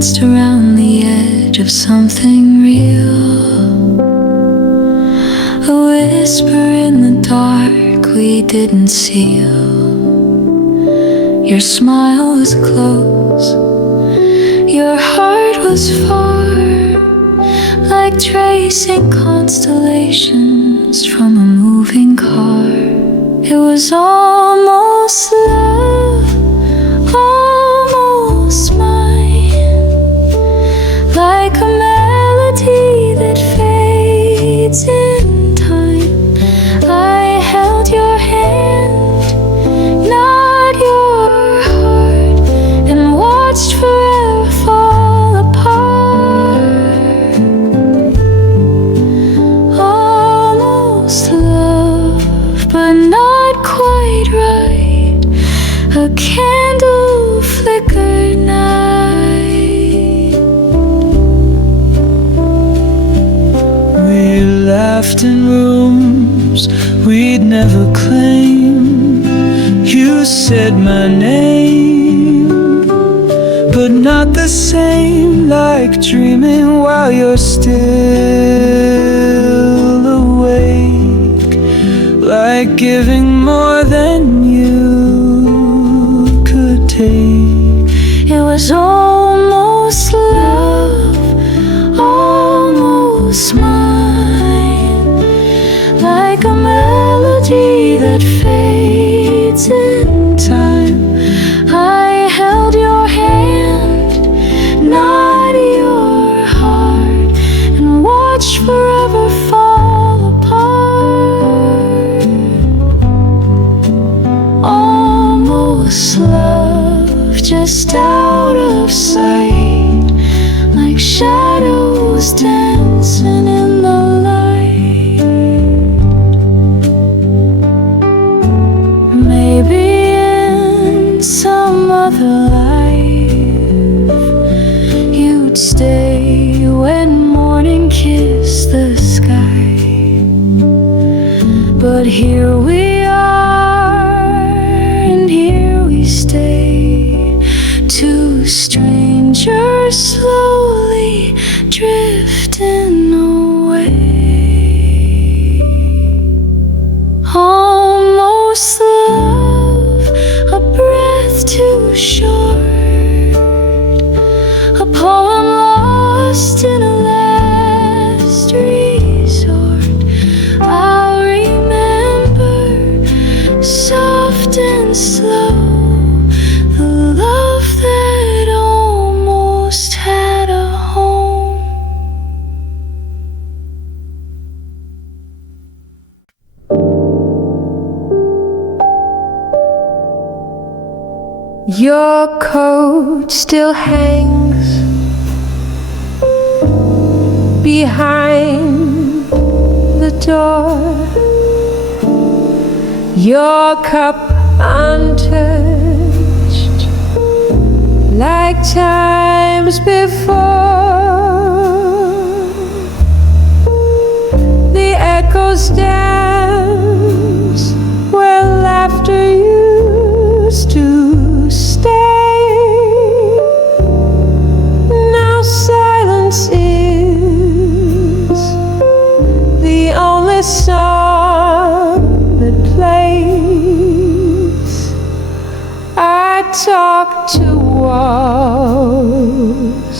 danced around the edge of something real. A whisper in the dark we didn't seal. Your smile was close, your heart was far, like tracing constellations from a moving car. It was almost love, almost mine, like a melody that fades in time. I held your hand, not your heart, and watched forever fall apart. Almost love, but not quite right. A candle flickered night. We laughed in rooms we'd never claim. You said my name, but not the same, like dreaming while you're still awake, like giving more than you could take. It was almost love, almost mine, like a melody that fades in time. I held your hand, not your heart, and watched forever fall apart. Almost love, just out of sight, like shadows dancing in the light. Maybe in some other life you'd stay when morning kissed the sky. But here we are, and here we stay, two strangers slowly drifting away. Almost love, a breath too short, a poem lost in a last resort. I'll remember, soft and slow, the love that almost had a home. Your coat still hangs behind the door, your cup untouched, like times before. The echoes dance where laughter used to stay. Now silence is the only song that plays. I talk to walls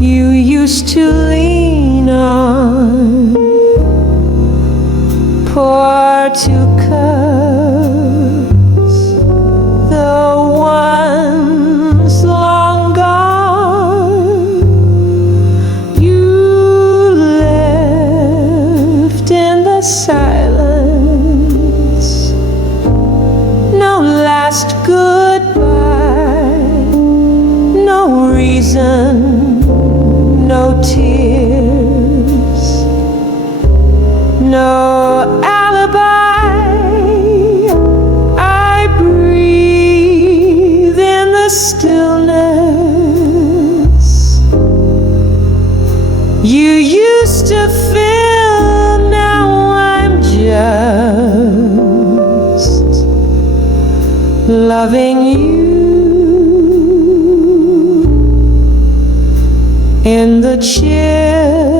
you used to lean on, pour two cups, the ones long gone. You left in the silence, no last goodbye, no reason, no tears, no alibi. I breathe in the stillness you used to fill. Now I'm just loving you. in the chill.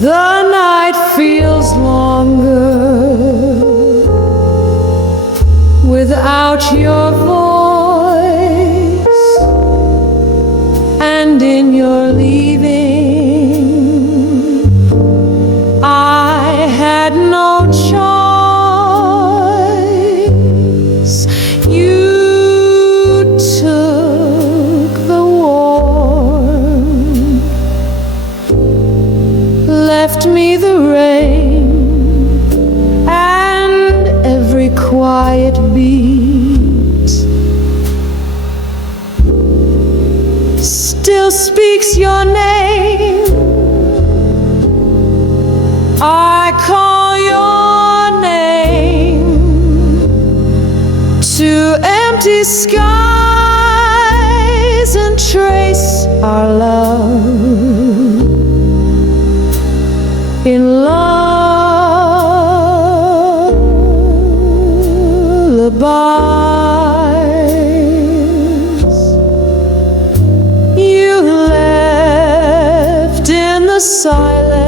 The night feels longer without your voice, and in your leaving I had no choice. You took the warm, left me the rain, and every quiet beat still speaks your name. I call your name to empty skies and trace our love in lullabies. You left in the silence,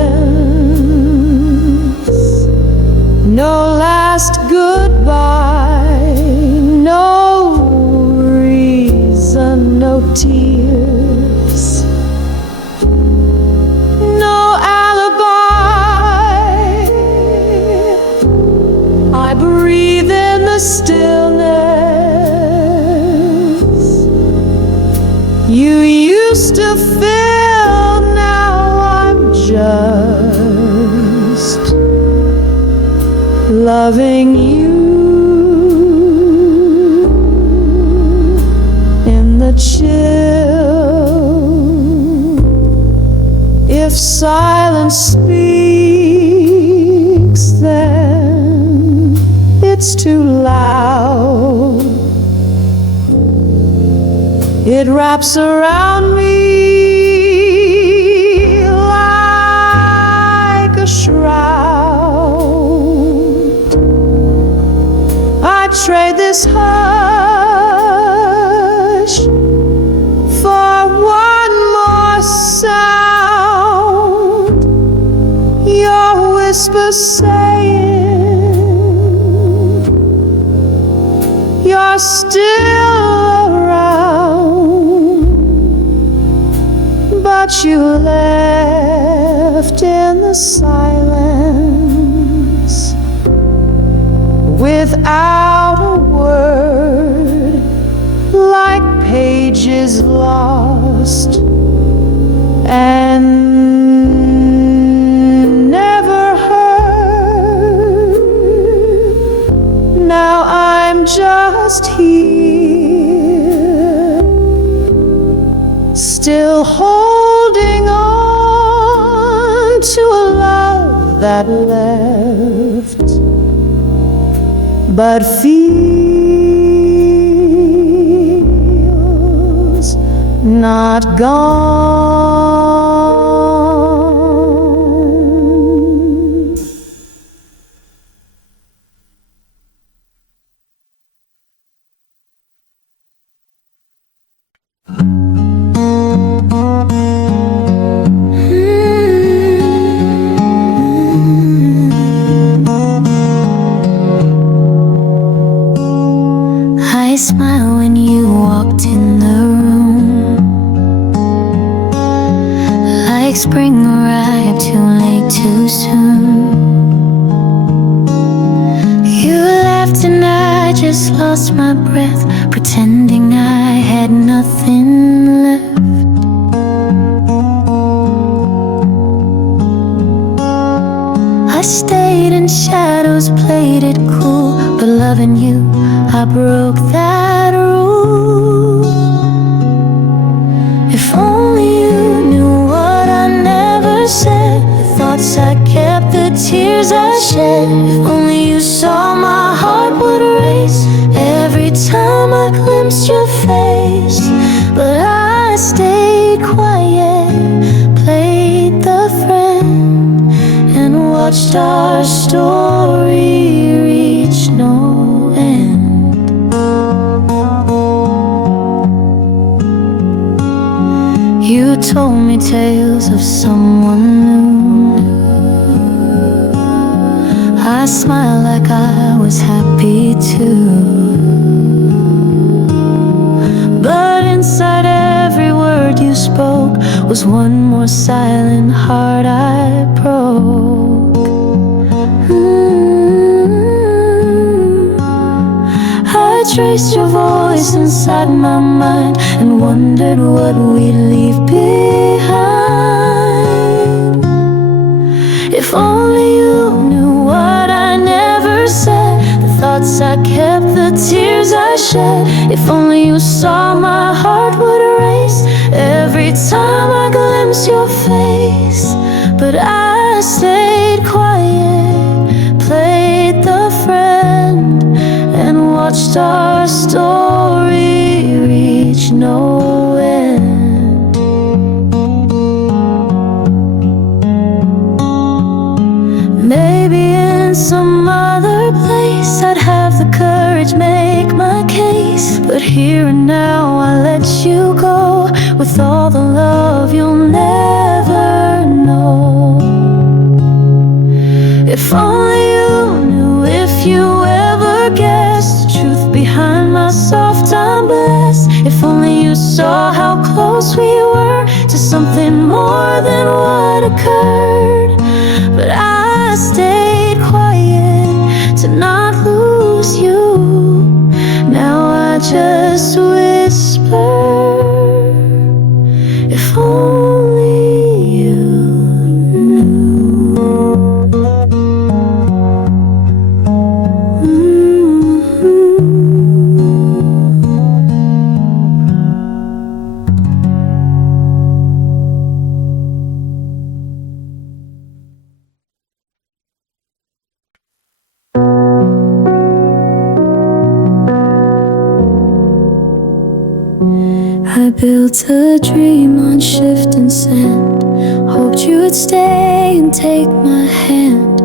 no last goodbye, no reason, no tears, no alibi. I breathe in the stillness you used to fill. Now I'm just loving you in the chill. If silence speaks, then it's too loud. It wraps around me like a shroud. I trade this hush for one more sound, your whisper saying you're still around, but you left in the silence without a word, like pages lost and never heard. Now I'm just here, still holding on to a love that left, but feels not gone. I smile when you walked in the room, like spring arrived too late too soon. You left and I just lost lost my breath, pretending I had nothing left. I stayed in shadows, played it cool, but loving you, I broke that rule. If only you knew what I never said, the thoughts I kept, the tears I shed. If only you saw my heart would race every time I glimpsed your face. But I stayed quiet, played the friend, and watched our story reach no end. You told me tales of someone new. I smiled like I was happy too, but inside every word you spoke was one more silent heart I broke. I traced your voice inside my mind and wondered what we'd leave behind. If only you knew what I never said, the thoughts I kept, the tears I shed. If only you saw my heart would race every time I glimpsed your face. But I stayed quiet, played the friend, and watched our story reach no end. Maybe in some other place I'd have the courage, make my case, but here and now I let you go with all the love you'll never know. If only you knew, if you ever guessed the truth behind my soft I'm blessed. If only you saw how close we were to something more than what occurred. But I stayed quiet to not lose you. Now I just whisper, if only you knew. I built a dream on shifting sand, hoped you would stay and take my hand,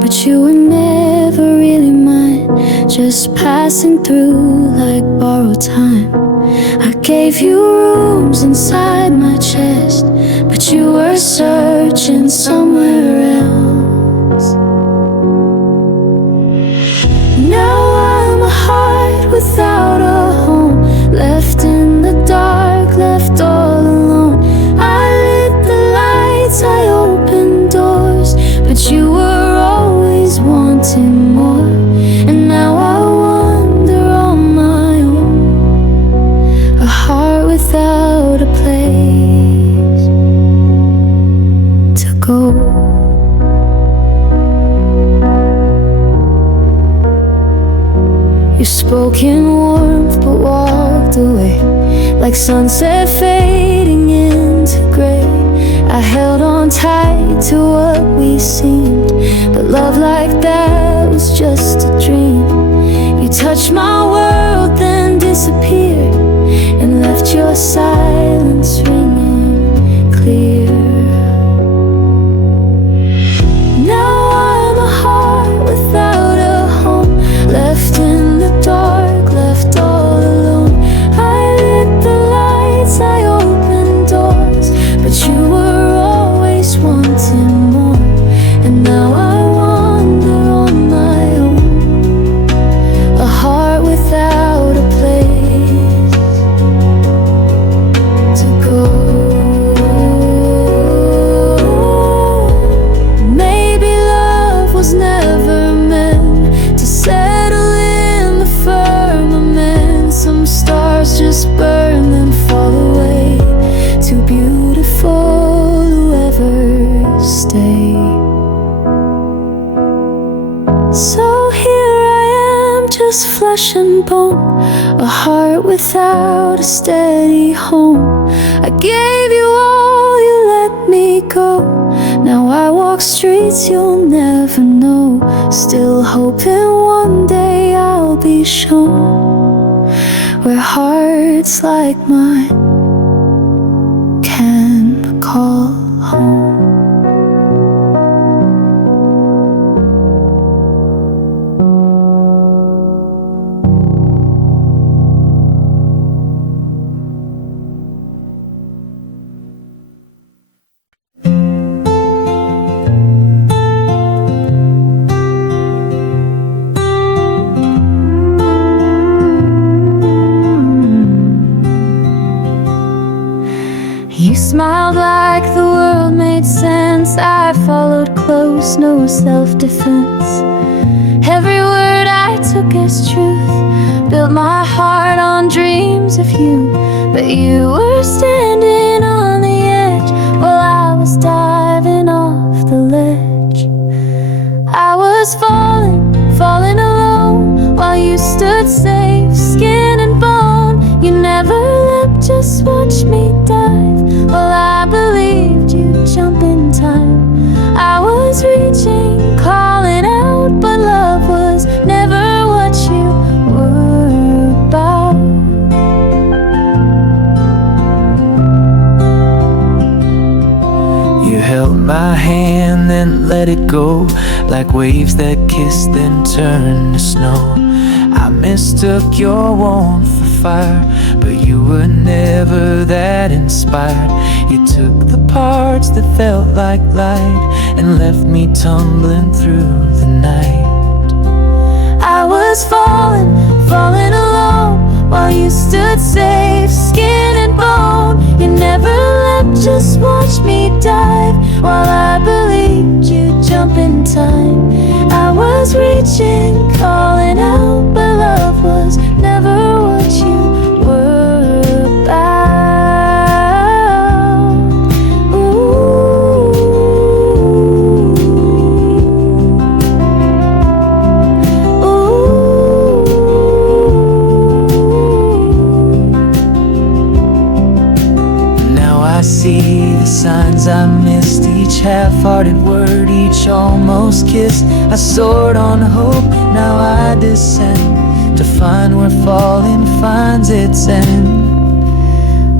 but you were never really mine, just passing through like borrowed time. I gave you rooms inside my chest, but you were searching somewhere else. Now I'm a heart without a home, left in the dark, left all alone. I lit the lights, I opened doors, but you were always wanting more. And now I wander on my own, a heart without a place to go. You spoke in warmth but walked away, like sunset fading into gray. I held on tight to what we seemed, but love like that was just a dream. You touched my world then disappeared, and left your silence ringing clear. Now I'm a heart without a home, left in the dark, left all alone. I lit the lights, I opened doors, but you were always wanting more. And now I wander on my own, a heart without a place and bone, a heart without a steady home. I gave you all, you let me go. Now I walk streets you'll never know, still hoping one day I'll be shown where hearts like mine can call home. You smiled like the world made sense. I followed close, no self-defense. Every word I took as truth, built my heart on dreams of you. But you were standing on the edge while I was diving off the ledge. I was falling alone while you stood safe, skin and bone. You never left, just watched me dive. Well, I believed you'd jump in time. I was reaching, calling out, but love was never what you were about. You held my hand, then let it go, like waves that kiss, then turn to snow. I mistook your warmth for fire, but you were never that inspired. You took the parts that felt like light and left me tumbling through the night. I was falling alone while you stood safe, skin and bone. You never left, just watched me dive while I believed you'd jump in time. I was reaching, calling out, but love was never what you were about. Ooh. Ooh. Now I see the signs I missed, each half-hearted word, each almost kiss. I soared on hope, now I descend to find where falling finds its end.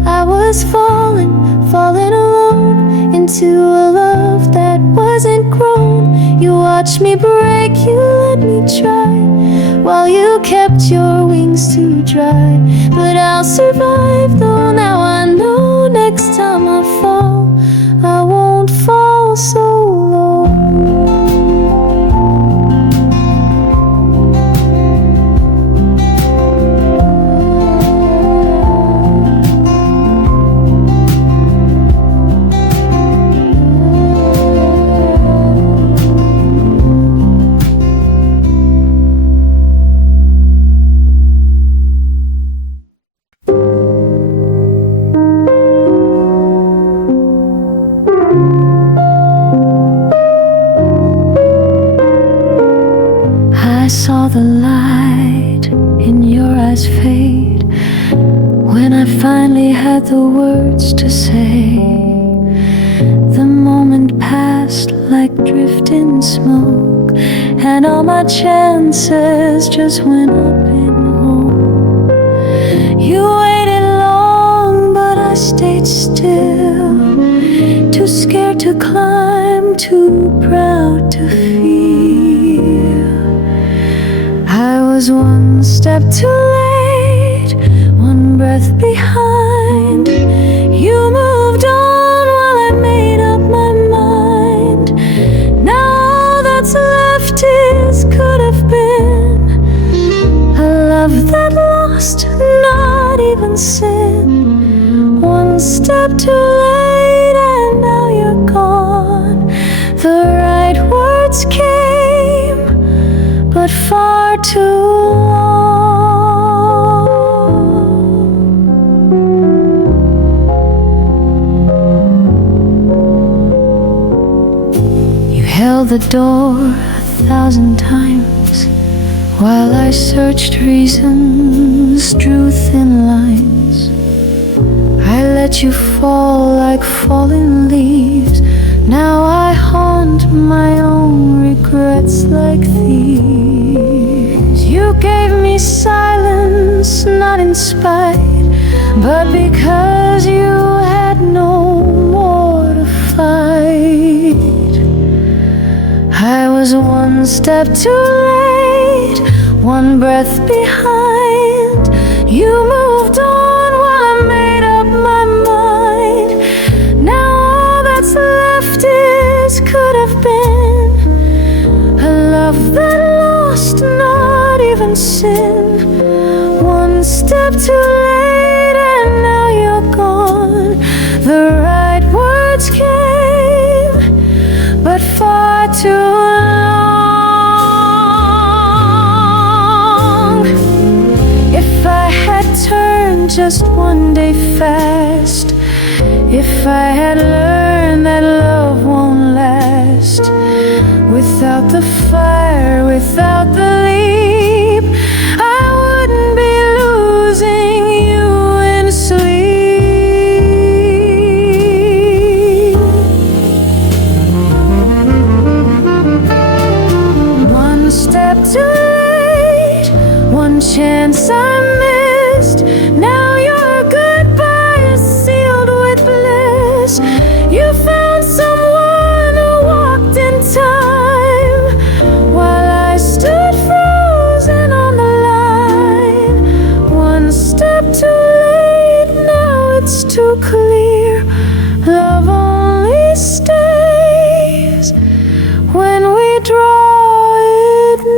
I was falling alone into a love that wasn't grown. You watched me break, you let me try, while you kept your wings to dry. But I'll survive, though now I know next time I fall, I won't fall so low. I saw the light in your eyes fade when I finally had the words to say. The moment passed like drifting smoke, and all my chances just went up in smoke. You waited long, but I stayed still, too scared to climb, too proud to feel. I was one step too late, one breath behind. You moved on while I made up my mind. Now all that's left is could have been a love that lost, not even sin. One step too late and now you're gone. The right words came, but far too long. You held the door 1,000 times While I searched reasons, drew thin lines, I let you fall like fallen leaves. Now I haunt my own regrets like thieves. You gave me silence, not in spite, but because you had no more to fight. I was one step too late, one breath behind. You moved on while I made up my mind. Now all that's left is could have been a love that lost, not even sin. One step too late and now you're gone. The right words came, but far too long. If I had turned just one day fast, if I had learned that love won't last, without the fire, without the leap, I wouldn't be losing you in sleep. One step too late, one chance I missed. Now your goodbye is sealed with bliss. You found someone who walked in time, while I stood frozen on the line. One step too late, now it's too clear. Love only stays when we draw it near.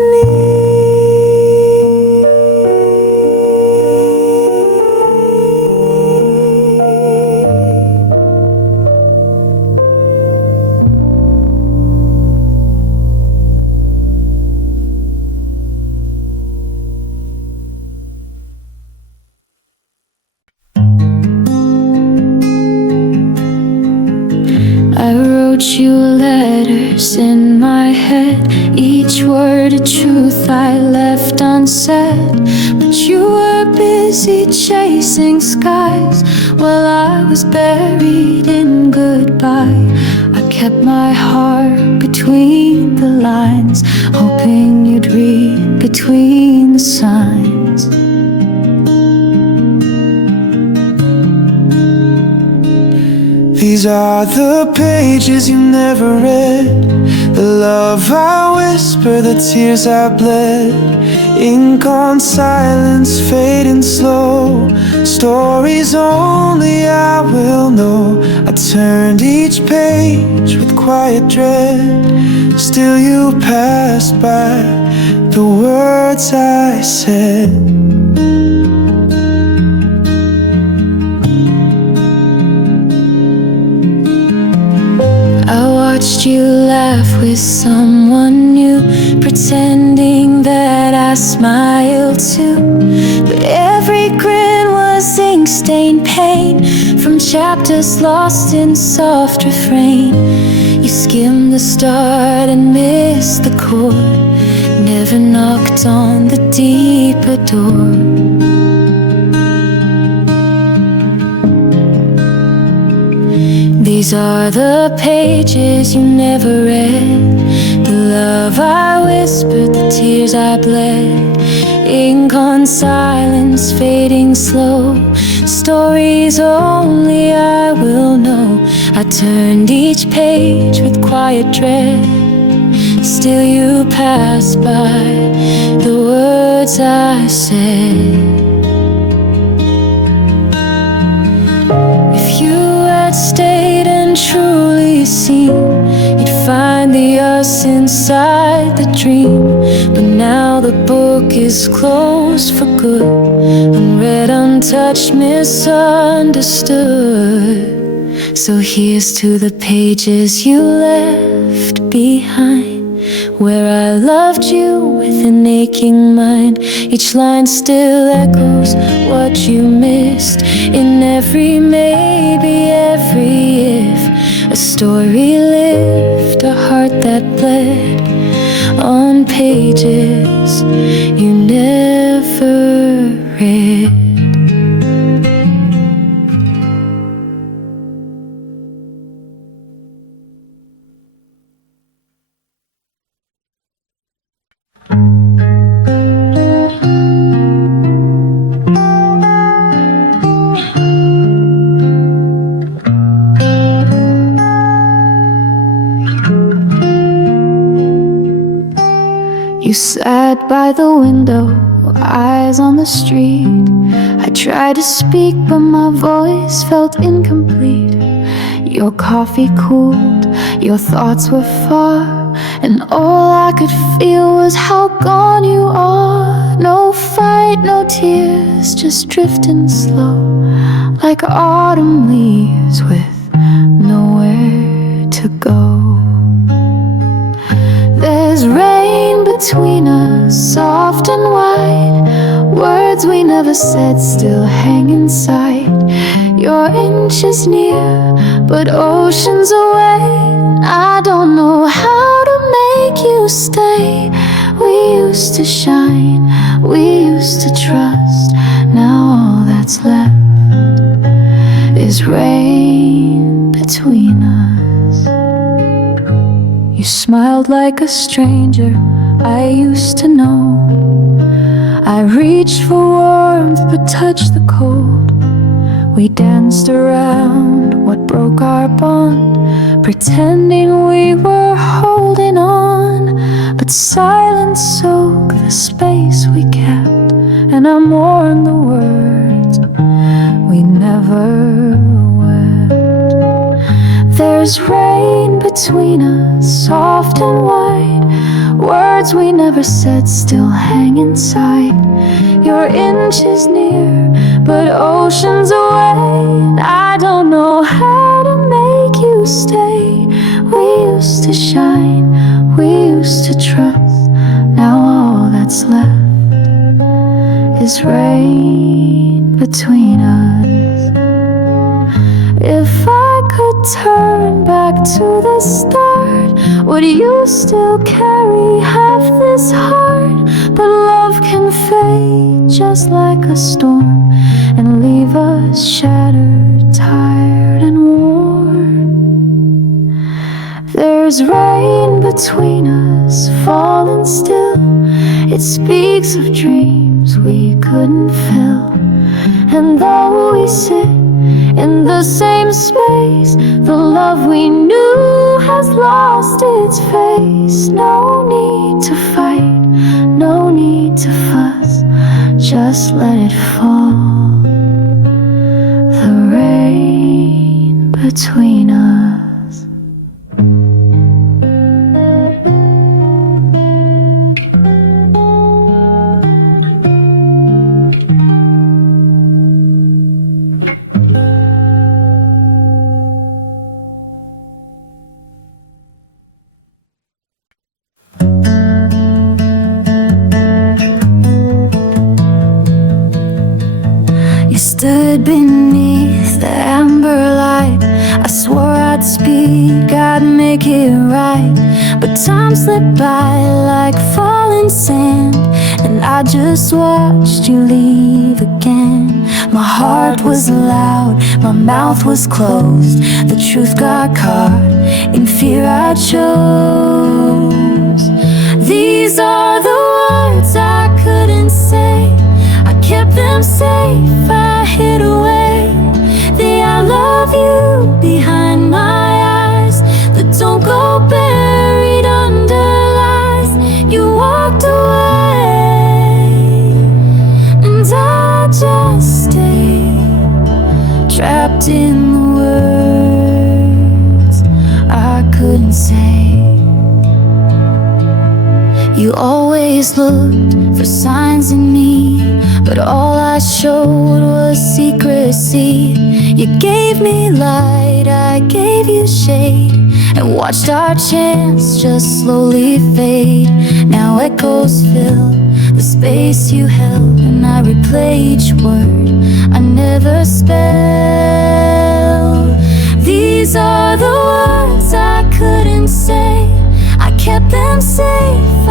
I wrote you letters in my head, each word a truth I left unsaid. But you were busy chasing skies while I was buried in goodbye. I kept my heart between the lines, hoping you'd read between the signs. These are the pages you never read, the love I whisper, the tears I bled. Ink on silence fading slow, stories only I will know. I turned each page with quiet dread, still you passed by the words I said. I watched you laugh with someone new, pretending that I smiled too. But every grin was ink-stained pain from chapters lost in soft refrain. You skimmed the start and missed the chord, never knocked on the deeper door. These are the pages you never read, the love I whispered, the tears I bled. Ink on silence fading slow, stories only I will know. I turned each page with quiet dread, still you passed by the words I said. If you had stayed and truly seen, you'd find the us inside the dream. But now the book is closed for good, unread, untouched, misunderstood. So here's to the pages you left behind, where I loved you with an aching mind. Each line still echoes what you missed, in every maybe, every if. A story lived, a heart that bled, on pages you never read. You sat by the window, eyes on the street. I tried to speak, but my voice felt incomplete. Your coffee cooled, your thoughts were far, and all I could feel was how gone you are. No fight, no tears, just drifting slow, like autumn leaves with nowhere to go. There's rain between us, soft and wide. Words we never said still hang inside. You're inches near, but oceans away. I don't know how to make you stay. We used to shine, we used to trust. Now all that's left is rain between us. You smiled like a stranger I used to know. I reached for warmth but touched the cold. We danced around what broke our bond, pretending we were holding on. But silence soaked the space we kept, and I mourned the words we never wept. There's rain between us, soft and wide. Words we never said still hang inside. You're inches near, but oceans away. I don't know how to make you stay. We used to shine, we used to trust. Now all that's left is rain between us. If I could turn back to the start, would you still carry half this heart? But love can fade just like a storm and leave us shattered, tired and worn. There's rain between us, falling still. It speaks of dreams we couldn't fill. And though we sit in the same space, the love we knew has lost its face. No need to fight, no need to fuss, just let it fall. The rain between us. Stood beneath the amber light. I swore I'd speak, I'd make it right. But time slipped by like falling sand, and I just watched you leave again. My heart was loud, my mouth was closed. The truth got caught in fear I chose. These are the words I couldn't say. I kept them safe, I hid away the I love you behind my eyes that don't go buried under lies. You walked away, and I just stayed trapped in the words I couldn't say. You always looked for signs in me, but all I showed was secrecy. You gave me light, I gave you shade, and watched our chance just slowly fade. Now echoes fill the space you held, and I replay each word I never spelled. These are the words I couldn't say. I kept them safe,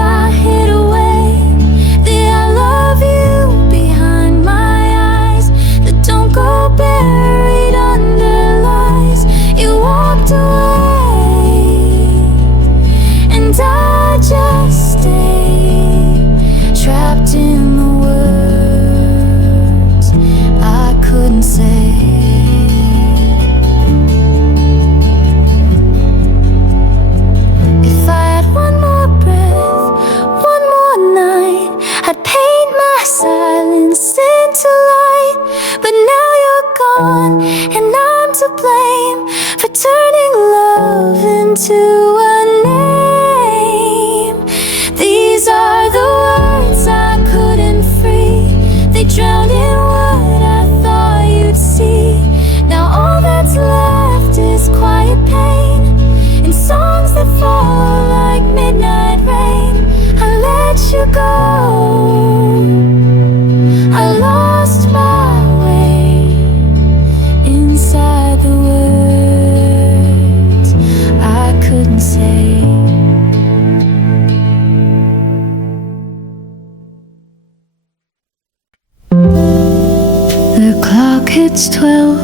clock hits 12,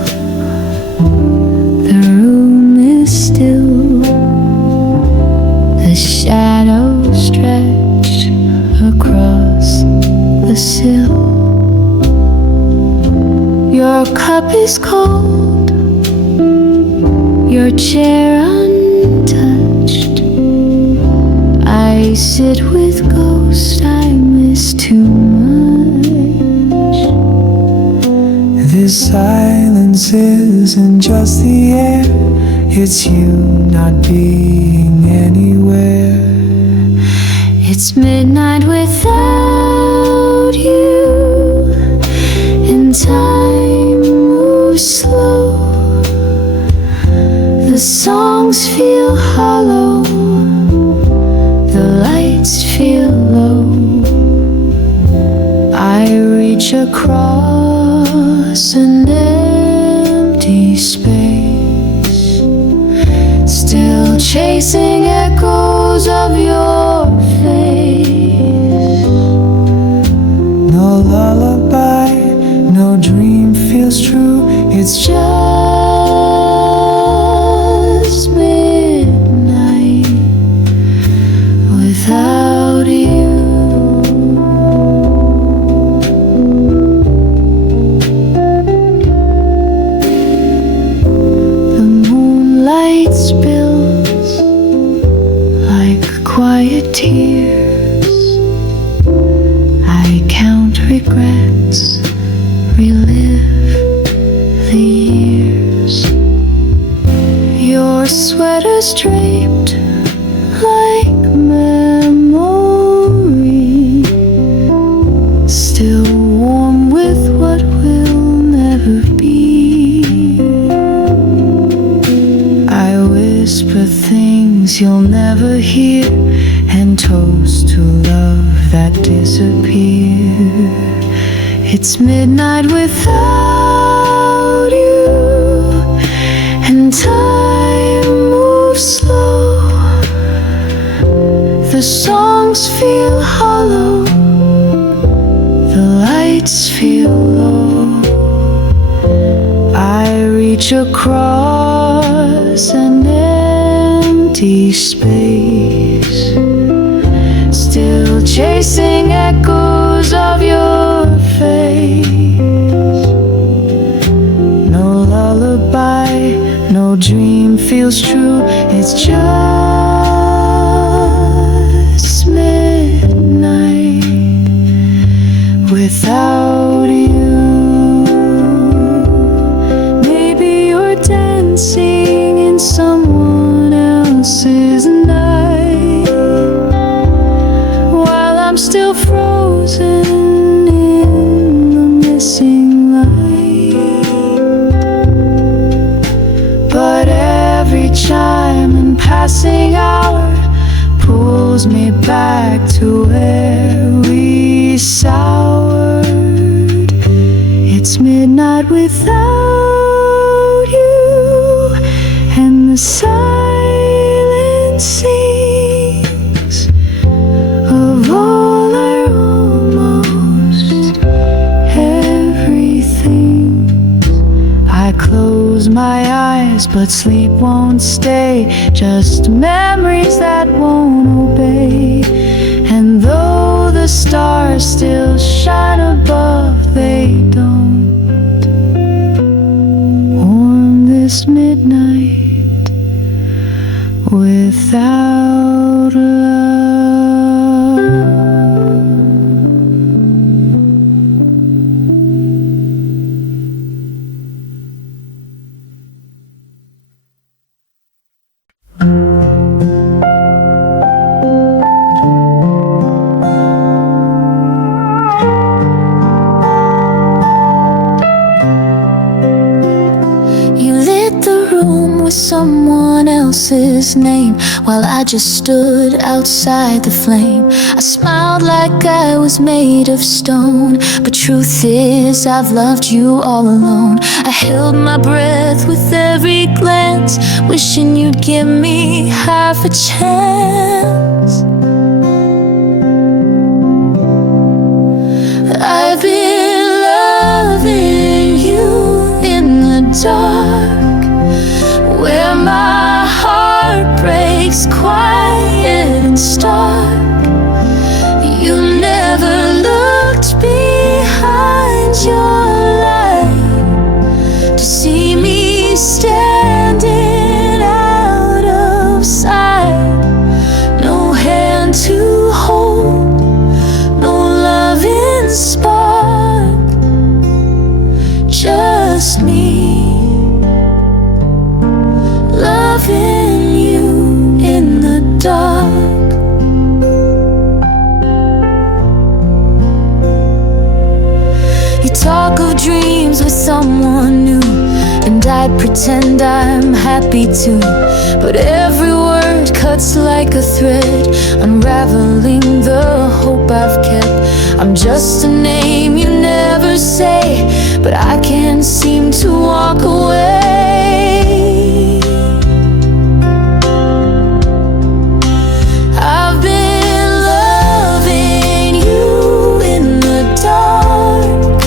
the room is still, the shadows stretch across the sill. Your cup is cold, your chair untouched. I sit with ghosts I miss too much. This silence isn't just the air, it's you not being anywhere. It's midnight without you, and time moves slow. The songs feel hollow, the lights feel low. I reach across an empty space, still chasing echoes of your face. No lullaby, no dream feels true, it's just midnight without you. The moonlight spills like quiet tears. I count regrets, relive the years. Your sweater's draped like memory, still warm with what will never be. I whisper things you'll never hear, and toast to love that disappeared. It's midnight without you, and time moves slow. The songs feel hollow, the lights feel low. I reach across an empty space, still chasing echoes of your face. No lullaby, no dream feels true, it's just midnight without you. Maybe you're dancing in someone else's night, while I'm still frozen in the missing light. But every chime and passing hour pulls me back to where we soured. It's midnight without you, and the silence sings of all our almost everything. I close my eyes, but sleep won't stay, just memories that won't obey. And though the stars still shine above, they don't warm this midnight without love. You lit the room with someone else's name, while I just stood outside the flame. I smiled like I was made of stone, but truth is I've loved you all alone. I held my breath with every glance, wishing you'd give me half a chance. I've been loving you heartbreaks quiet and stark. You never looked behind your light to see me standing out of sight. No hand to hold, no loving spark, just me loving you in the dark. You talk of dreams with someone new, and I'd pretend I'm happy too. But every word cuts like a thread, unraveling the hope I've kept. I'm just a name you never say, but I can't seem to walk away. I've been loving you in the dark,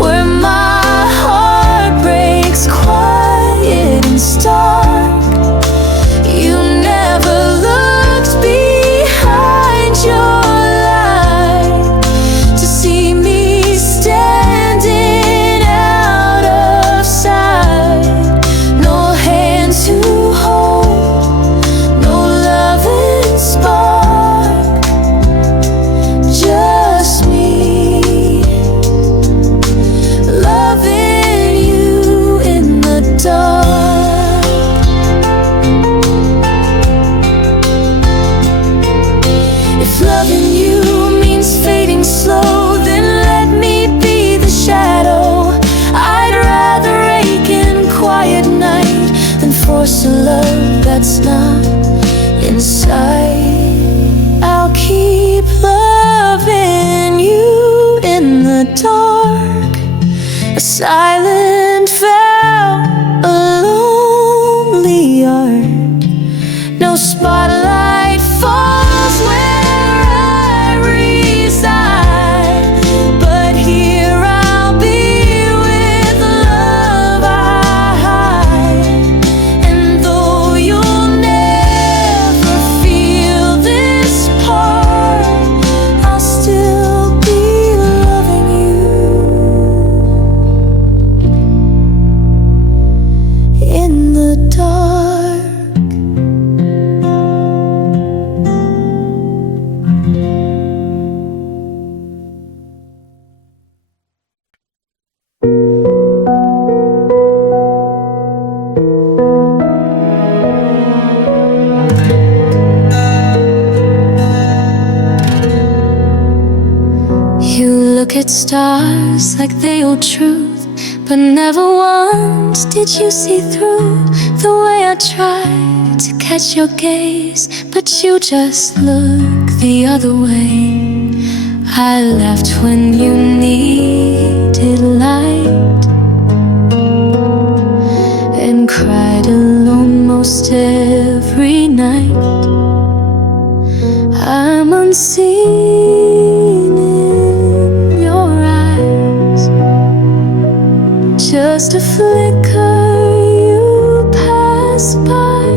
where my heart breaks quiet and stark. You never looked behind your light to see me standing out of sight. No hand to hold, no loving spark, just me loving you in the dark. If loving you means fading slow, then let me be the shadow. I'd rather ache in quiet night than force a love that's not inside. I'll keep loving you in the dark, a silent vow, a lonely yard. No spotlight falls where I reside, but here I'll be with love I hide. And though you'll never feel this part, I'll still be loving you in the dark. You look at stars like they hold truth, but never once did you see through the way I tried to catch your gaze, but you just look the other way. I laughed when you needed light, and cried alone most every night. I'm unseen in your eyes, just a flicker, you pass by.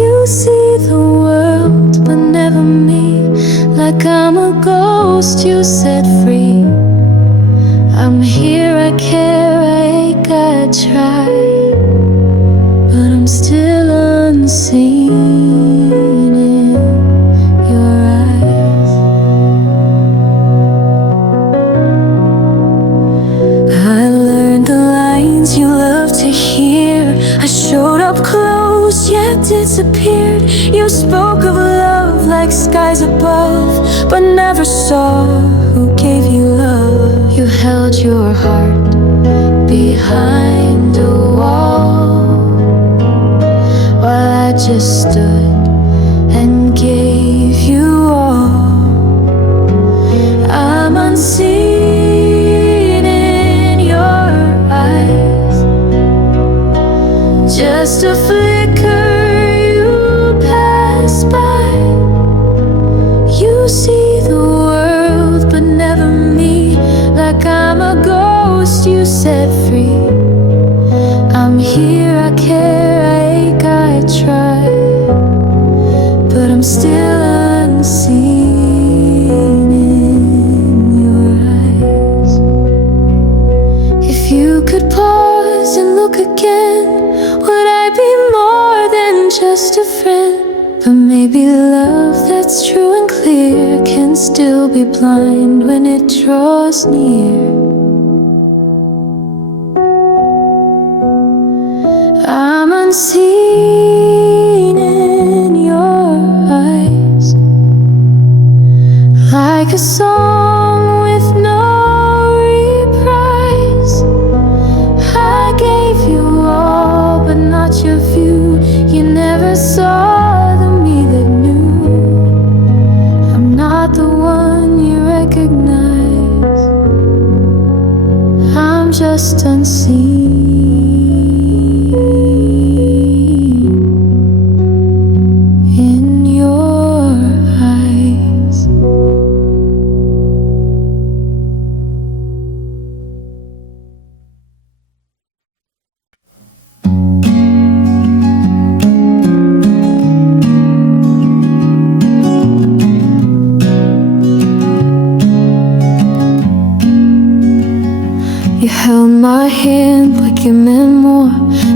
You see the world but never me, like I'm a ghost you set free. I'm here, I care, I ache, I try, but I'm still unseen in your eyes. I learned the lines you love to hear. I showed up close yet disappeared. You spoke of love like skies above, but never saw who gave you love. You held your heart behind a wall, while I just stood and gave you all. I'm unseen in your eyes, just a flicker, you pass by. You see the world but never me, like I'm a ghost you set free. I'm here, I care, I ache, I try, could pause and look again, would I be more than just a friend? But maybe love that's true and clear can still be blind when it draws near. I'm unseen in your eyes, like a song with no reprise. I gave you all, but not your view. You never saw the me that knew. I'm not the one you recognize. I'm just unseen in your eyes. You held my hand like it meant more,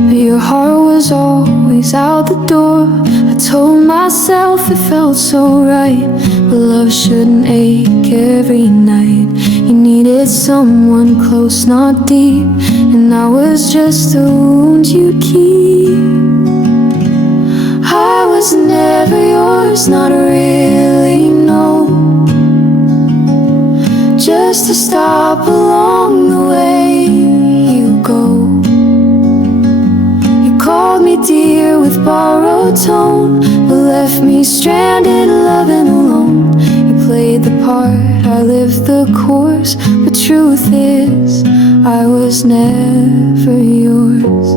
but your heart was always out the door. I told myself it felt so right, but love shouldn't ache every night. You needed someone close, not deep, and I was just a wound you keep. I was never yours, not really, no, just a stop along the way you go. You called me dear with borrowed tone, but left me stranded, loving alone. You played the part, I lived the course, but truth is, I was never yours.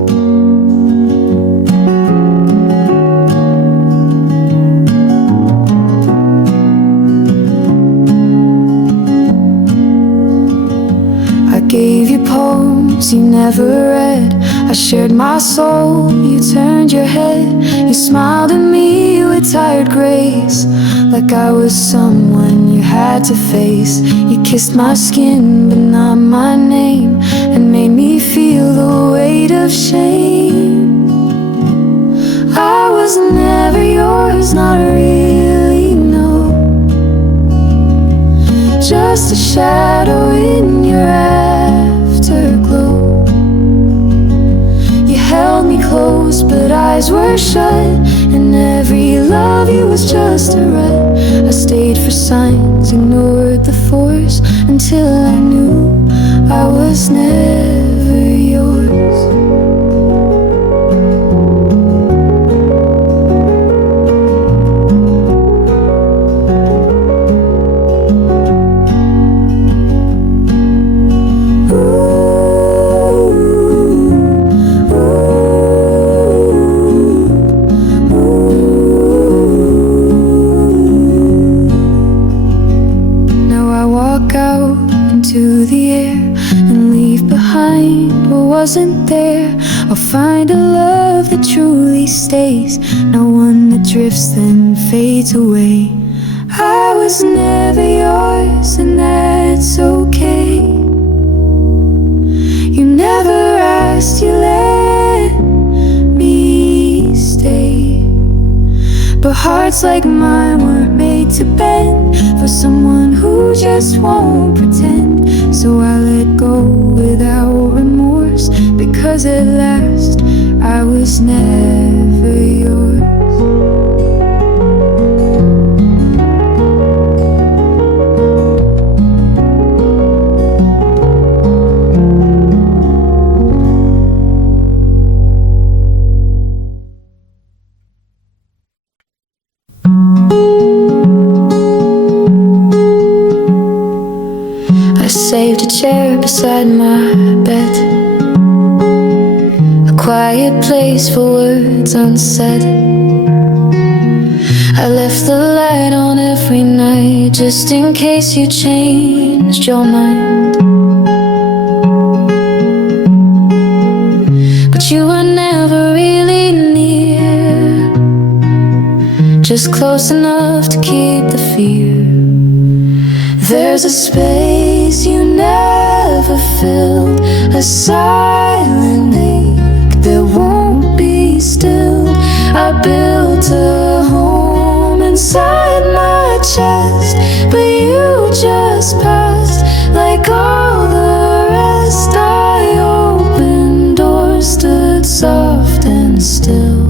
Gave you poems you never read. I shared my soul, you turned your head. You smiled at me with tired grace, like I was someone you had to face. You kissed my skin but not my name, and made me feel the weight of shame. I was never yours, not really, no, just a shadow in your afterglow. You held me close, but eyes were shut, and every love you was just a rut. I stayed for signs, ignored the force, until I knew I was never yours. To the air and leave behind what wasn't there. I'll find a love that truly stays, not one that drifts then fades away. I was never yours, and that's okay. You never asked, you let me stay. But hearts like mine weren't made to bend for someone who just won't pretend. So I let go without remorse, because at last I was never yours. I saved a chair beside my bed, a quiet place for words unsaid. I left the light on every night, just in case you changed your mind. But you were never really near, just close enough to keep the fear. There's a space you never never filled, a silent ache that won't be stilled. I built a home inside my chest, but you just passed like all the rest. I opened doors, stood soft and still,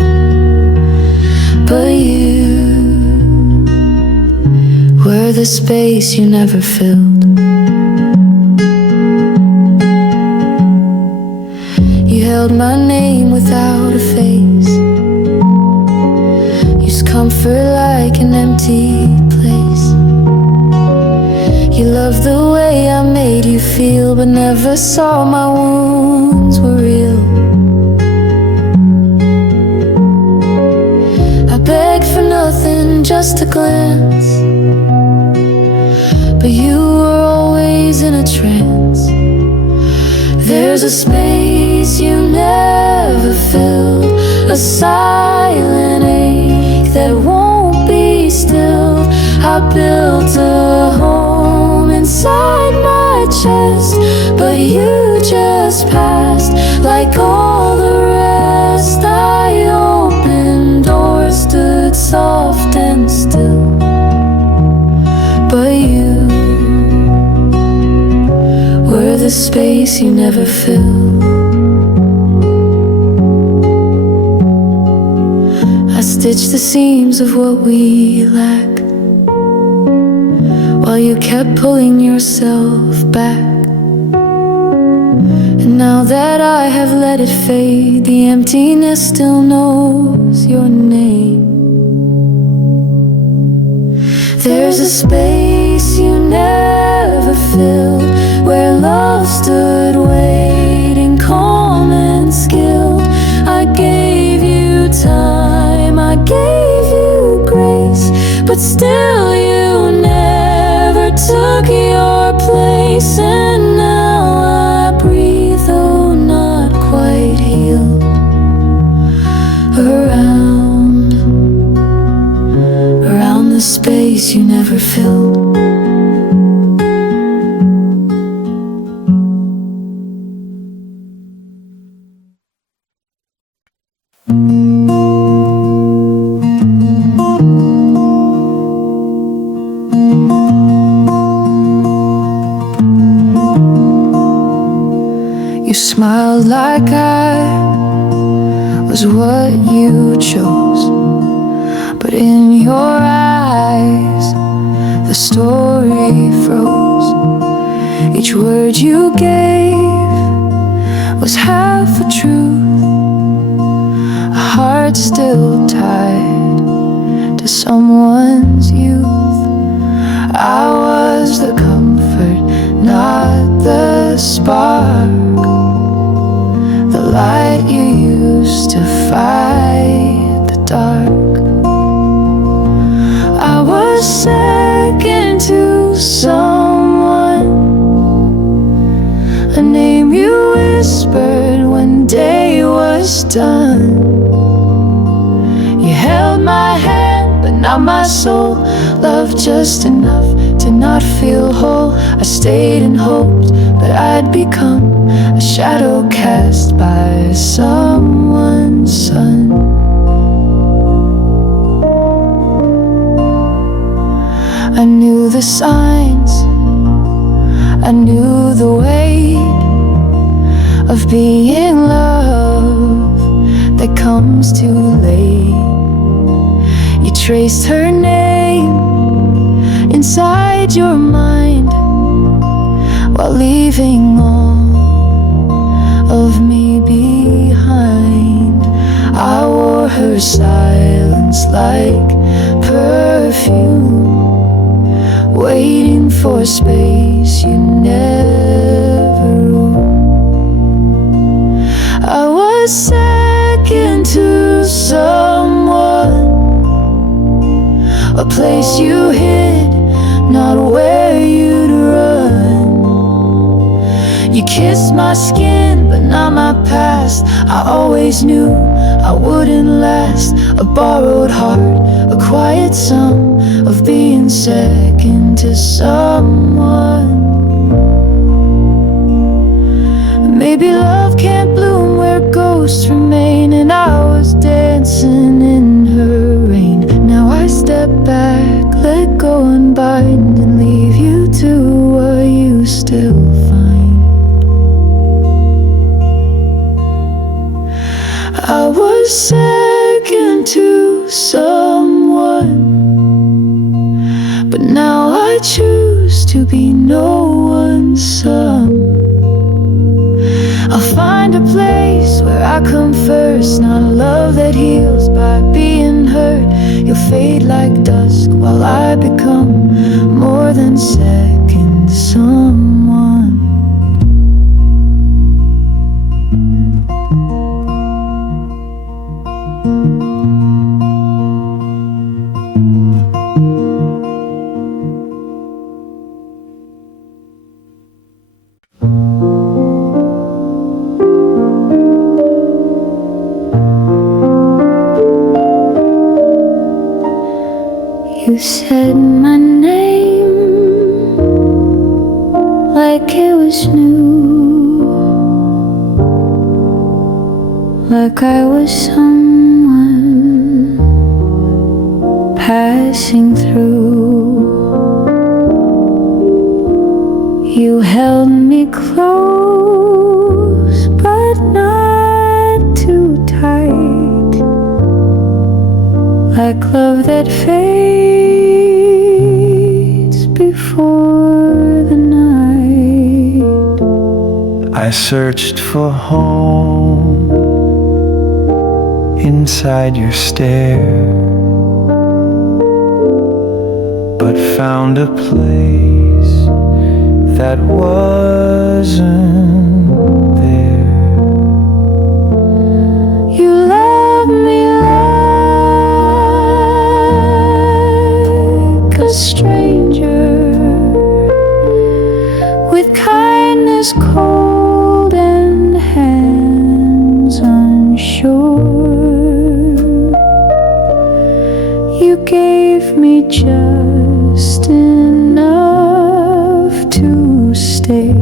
but you were the space you never filled. You held my name without a face, used comfort like an empty place. You loved the way I made you feel, but never saw my wounds were real. I begged for nothing, just a glance, but you were always in a trance. There's a space you never filled, a silent ache that won't be stilled. I built a home inside my chest, but you just passed like all the rest. I opened doors, stood soft and still, but you were the space you never filled. I stitched the seams of what we lack, while you kept pulling yourself back. And now that I have let it fade, the emptiness still knows your name. There's a space you never filled, where love stood waiting, calm and skilled. I gave you time, I gave you grace, but still you never took your place. And now I breathe, though not quite healed, around the space you never filled. You smiled like I was what you chose, but in your eyes the story froze. Each word you gave was half a truth, a heart still tied to someone's youth. I was the comfort, not the spark, the light you used to fight the dark. I was second to someone, a name you whispered when day was done. You held my hand, but not my soul. Loved just enough to not feel whole. I stayed and hoped, but I'd become a shadow cast by someone's sun. I knew the signs, I knew the weight of being loved that comes too late. You traced her name inside your mind while leaving all of me behind. I wore her silence like perfume, waiting for space you never owned. I was second to someone, a place you hid, not where you'd run. You kissed my skin, but not my past. I always knew I wouldn't last. A borrowed heart, a quiet sum of being second to someone. Maybe love can't bloom where ghosts remain, and I was dancing in her rain. Now I step back, let go, unbind, and leave you to what you still find. I was second to someone, but now I choose to be no one's son. I'll find a place where I come first, not a love that heals by being hurt. You'll fade like dusk while I become more than second someone. You said my name like it was new, like I was someone passing through. You held me close, but not too tight, like love that fades before the night. I searched for home inside your stare, but found a place that wasn't there. You love me like a stranger, with kindness cold and hands unsure. You gave me just enough to stay,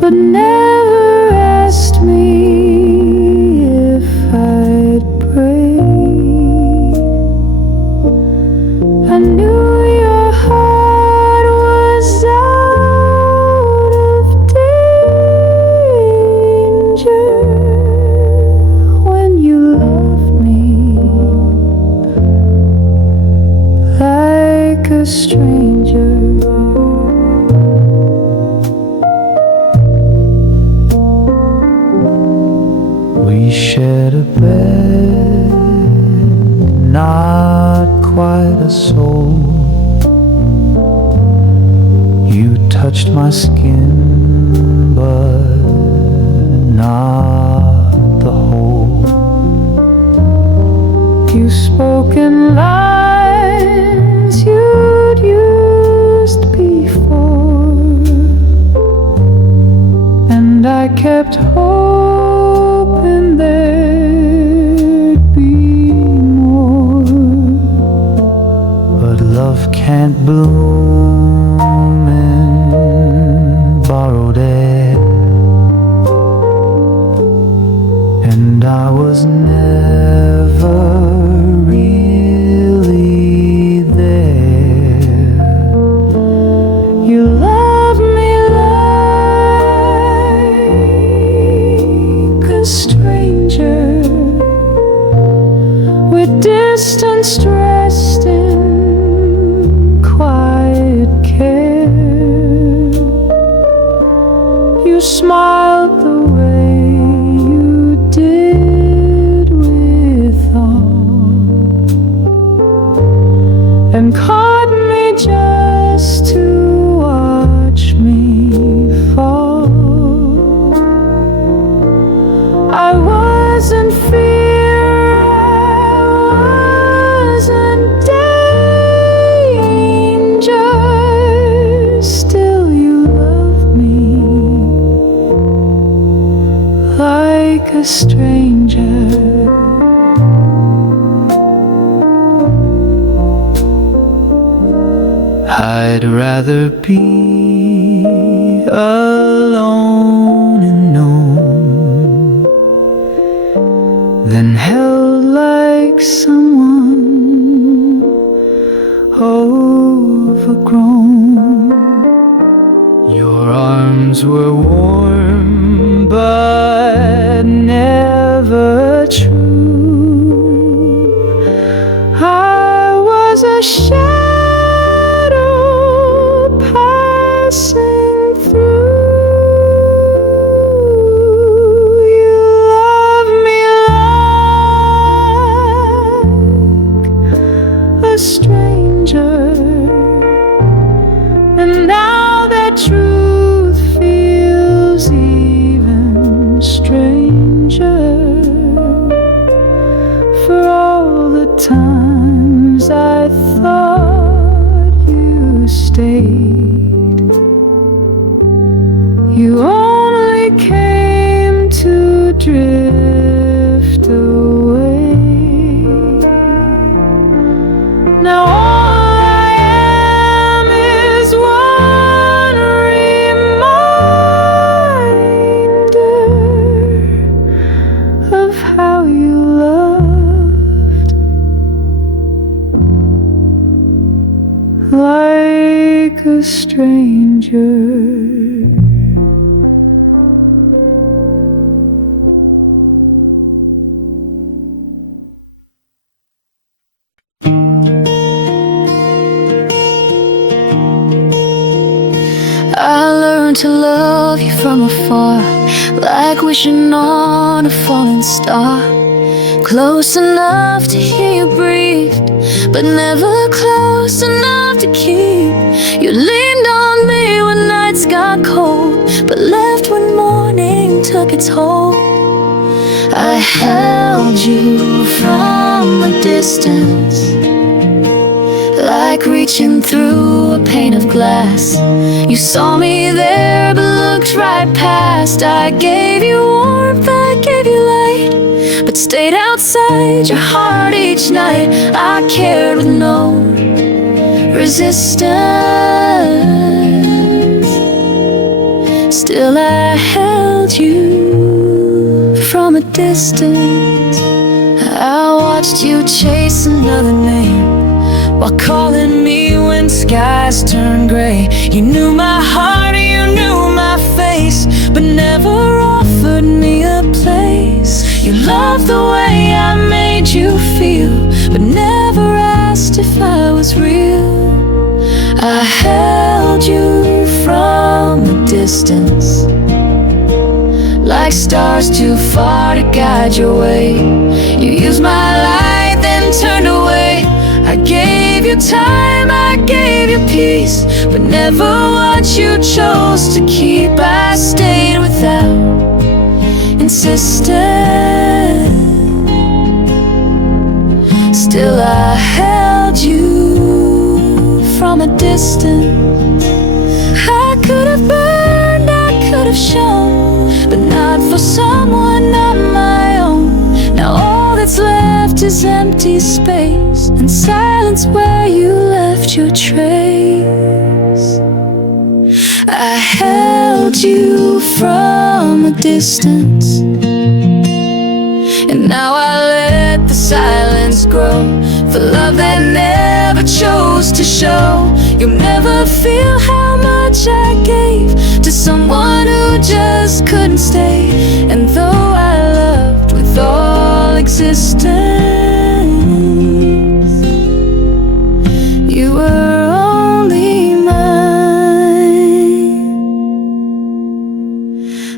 but never asked me if I'd break. I knew your heart was out of danger when you loved me like a stranger. We shared a bed, not quite a soul. You touched my skin, but not the whole. You spoke in lines you'd used before, and I kept hoping there'd be more. But love can't bloom in borrowed air, and I was never really there. You love me like a stranger, with distance dressed in quiet care. You smiled the way you did with all, and caught me just to watch me fall. I wasn't fear, I wasn't danger. Still you love me like a stranger. I'd rather be alone and known, then held like someone overgrown. Your arms were warm but never true. I was a shadow passing through. You loved me like a stranger, and now that truth feels even stranger. For all the times I thought you stayed, you only came to drift away. Now all I am is one reminder of how you loved, like a stranger. I learned to love you from afar, like wishing on a falling star. Close enough to hear you breathe, but never close enough to keep. You leaned on me when nights got cold, but left when morning took its hold. I held you from a distance, like reaching through a pane of glass. You saw me there but looked right past. I gave you warmth, I gave you light, but stayed outside your heart each night. I cared with no resistance. Still I held you from a distance. I watched you chase another name, while calling me when skies turn gray. You knew my heart, you knew my face, but never offered me a place. You loved the way I made you feel, but never asked if I was real. I held you from a distance, like stars too far to guide your way. You used my light, then turned away. I gave you time, I gave you peace, but never what you chose to keep. I stayed without insistence. Still I held you from a distance. I could have burned, I could have shone, but not for someone not my own. Now all that's left is empty space and silence where you left your trace. I held you from a distance, and now I let the silence grow for love that never chose to show. You'll never feel how much I gave to someone who just couldn't stay. And though I loved with all existence, you were only mine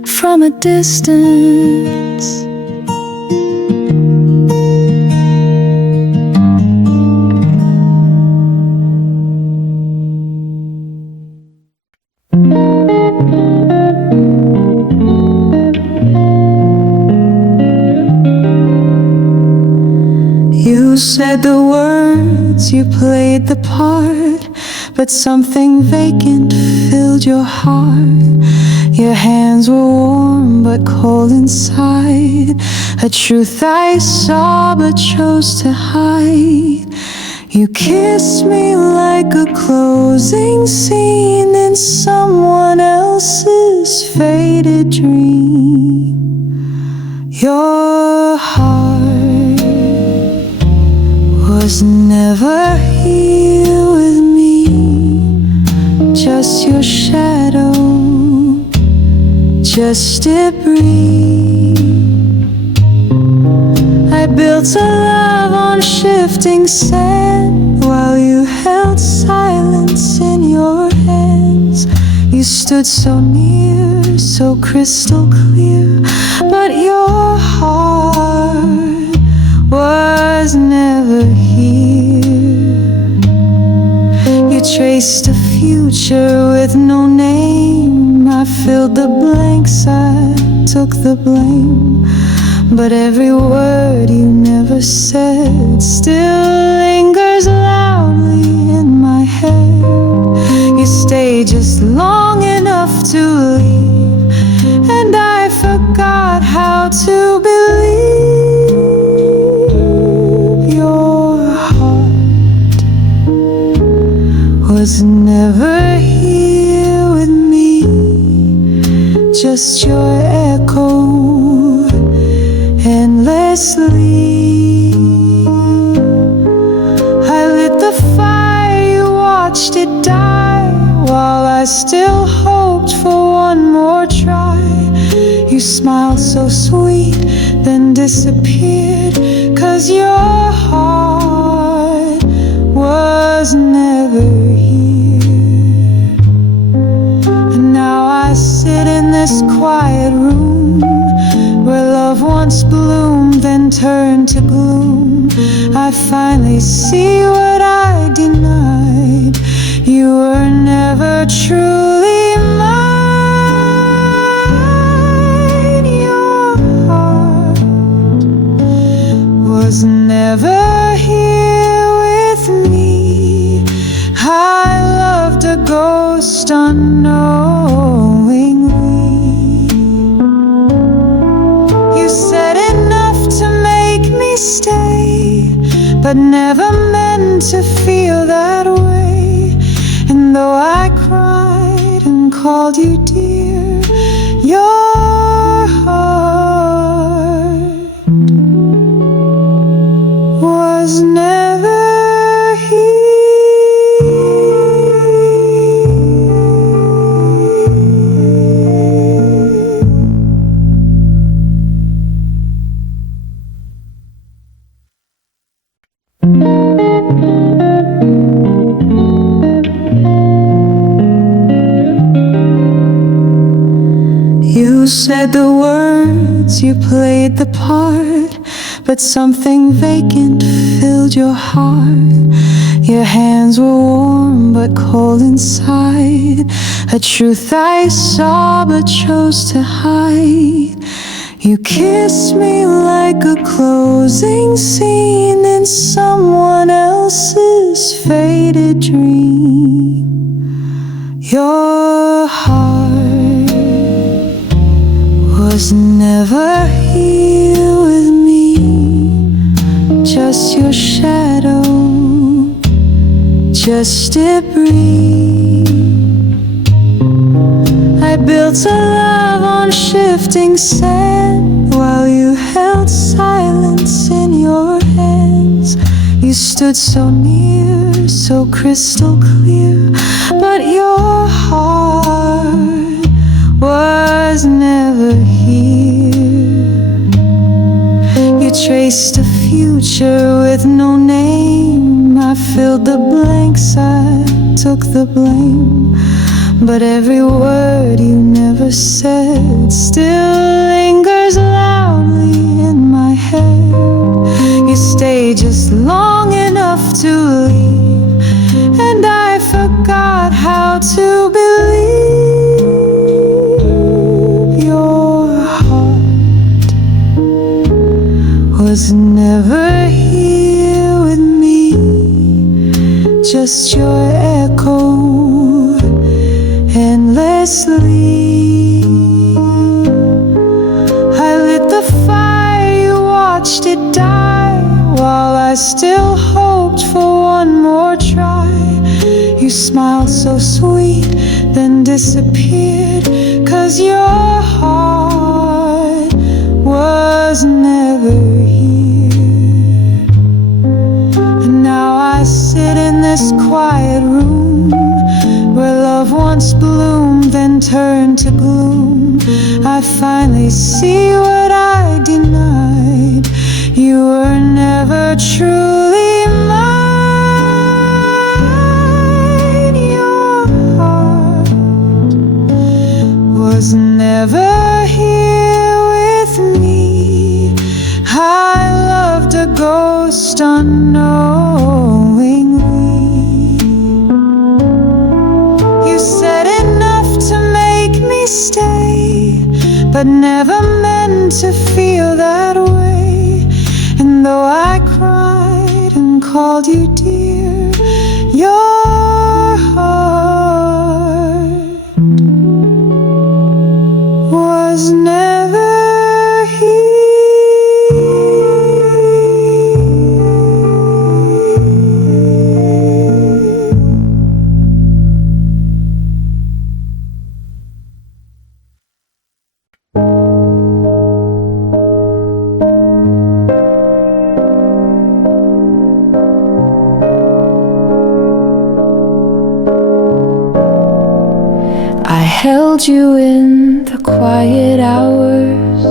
from a distance. You said the words, you played the part, but something vacant filled your heart. Your hands were warm but cold inside, a truth I saw but chose to hide. You kiss me like a closing scene in someone else's faded dream. Your heart was never here with me, just your shadow, just debris. I built a love on shifting sand while you held silence in your hands. You stood so near, so crystal clear, but your heart was never here. You traced a future with no name. I filled the blanks, I took the blame. But every word you never said still lingers loudly in my head. You stayed just long enough to leave, and I forgot how to believe. Your heart was never here with me, just your echo endlessly. I lit the fire, you watched it die, while I still hoped for one more try. You smiled so sweet, then disappeared, 'cause your heart was never here. And now I sit in this quiet room where love once bloomed, then turned to gloom. I finally see what I denied. You were never truly mine. Your heart was never here with me. I loved a ghost unknowingly. Said enough to make me stay, but never meant to feel that way. And though I cried and called you dear, your heart was never here. You said the words, you played the part, but something vacant filled your heart. Your hands were warm but cold inside, a truth I saw but chose to hide. You kissed me like a closing scene in someone else's faded dream. Your heart was never here with me, just your shadow, just debris. I built a love on shifting sand while you held silence in your hands. You stood so near, so crystal clear, but your heart was never here. You traced a future with no name. I filled the blanks, I took the blame. But every word you never said still lingers loudly in my head. You stayed just long enough to leave, and I forgot how to believe. Your heart was never here with me, just your echo endlessly. I lit the fire, you watched it die, while I still hoped for one one more try. You smiled so sweet, then disappeared, 'cause your heart was never here. And now I sit in this quiet room where love once bloomed, then turned to gloom. I finally see what I denied. You were never truly mine. Your heart was never here with me. I loved a ghost unknowingly. You said enough to make me stay, but never meant to feel that way. And though I cried and called you dear, your heart was never here. I held you in the quiet hours,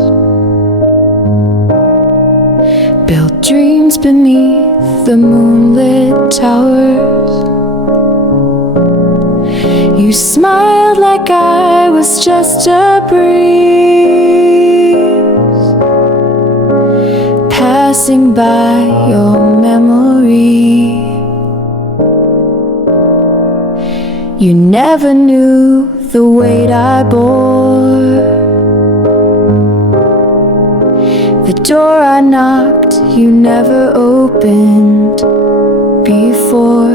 built dreams beneath the moonlit towers. You smiled like I was just a breeze, passing by your memory. You never knew the weight I bore, the door I knocked you never opened before.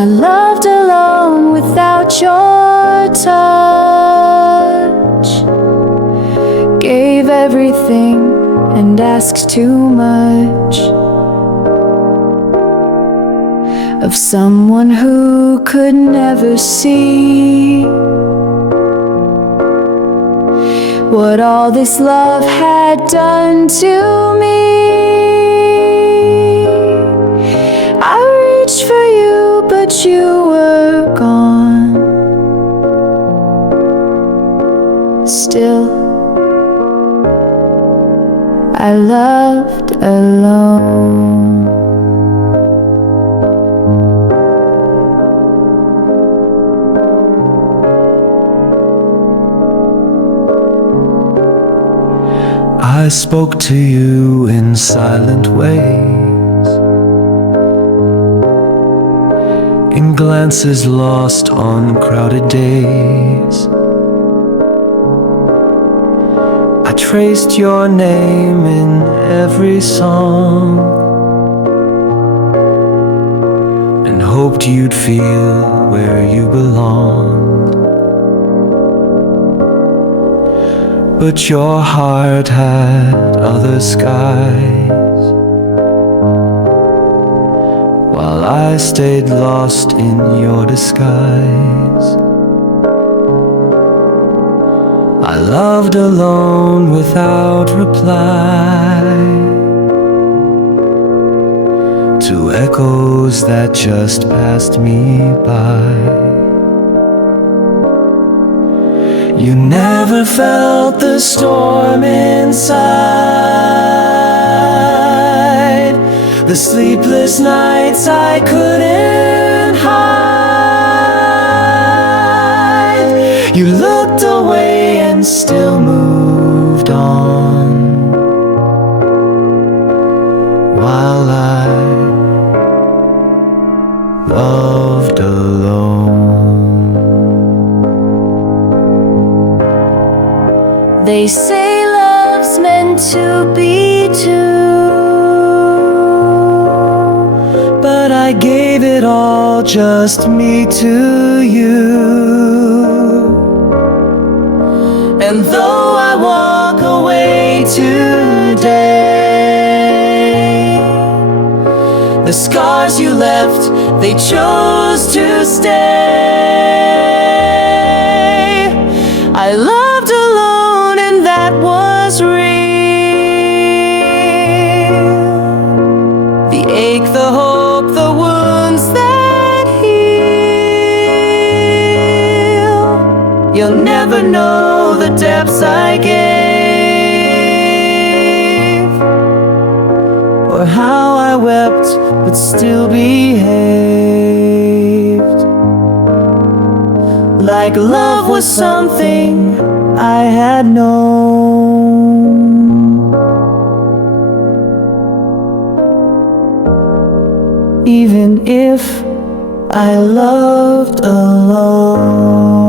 I loved alone without your touch, gave everything and asked too much of someone who could never see what all this love had done to me. I reached for you, but you were gone. Still, I loved alone. I spoke to you in silent ways, in glances lost on crowded days. I traced your name in every song and hoped you'd feel where you belonged. But your heart had other skies, while I stayed lost in your disguise. I loved alone without reply to echoes that just passed me by. You never felt the storm inside, the sleepless nights I couldn't hide. You looked away and still moved on, while I loved alone. They say love's meant to be two, but I gave it all, just me to you. And though I walk away today, The scars you left, they chose to stay. I loved alone and that was real. The ache, the hope, the wounds that heal. You'll never know the depths I gave, or how I wept but still behaved like love was something I had known, even if I loved alone.